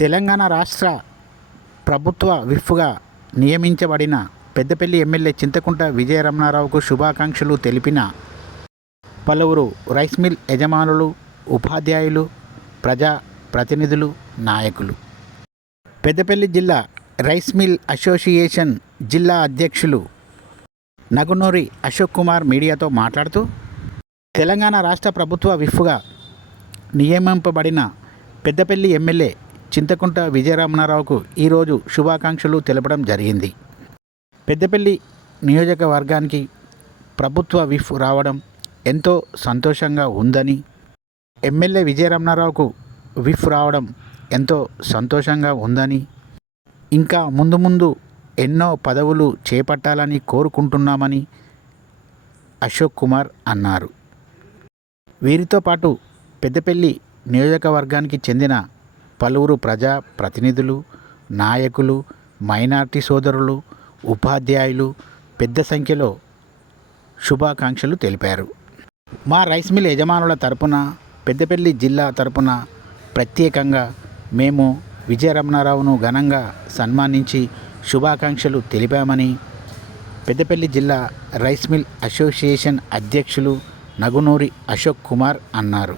తెలంగాణ రాష్ట్ర ప్రభుత్వ విప్గా నియమించబడిన పెద్దపల్లి ఎమ్మెల్యే చింతకుంట విజయరమణారావుకు శుభాకాంక్షలు తెలిపిన పలువురు రైస్ మిల్ యజమానులు, ఉపాధ్యాయులు, ప్రజా ప్రతినిధులు, నాయకులు. పెద్దపల్లి జిల్లా రైస్ మిల్ అసోసియేషన్ జిల్లా అధ్యక్షులు నగునూరి అశోక్ కుమార్ మీడియాతో మాట్లాడుతూ, తెలంగాణ రాష్ట్ర ప్రభుత్వ విప్గా నియమింపబడిన పెద్దపల్లి ఎమ్మెల్యే చింతకుంట విజయరమణారావుకు ఈరోజు శుభాకాంక్షలు తెలపడం జరిగింది. పెద్దపల్లి నియోజకవర్గానికి ప్రభుత్వ విప్ రావడం ఎంతో సంతోషంగా ఉందని, ఎమ్మెల్యే విజయరమణారావుకు విప్ రావడం ఎంతో సంతోషంగా ఉందని, ఇంకా ముందు ఎన్నో పదవులు చేపట్టాలని కోరుకుంటున్నామని అశోక్ కుమార్ అన్నారు. వీరితో పాటు పెద్దపల్లి నియోజకవర్గానికి చెందిన పలువురు ప్రజా ప్రతినిధులు, నాయకులు, మైనార్టీ సోదరులు, ఉపాధ్యాయులు పెద్ద సంఖ్యలో శుభాకాంక్షలు తెలిపారు. మా రైస్ మిల్ యజమానుల తరపున, పెద్దపల్లి జిల్లా తరపున ప్రత్యేకంగా మేము విజయరమణారావును ఘనంగా సన్మానించి శుభాకాంక్షలు తెలిపామని పెద్దపల్లి జిల్లా రైస్ మిల్ అసోసియేషన్ అధ్యక్షులు నగునూరి అశోక్ కుమార్ అన్నారు.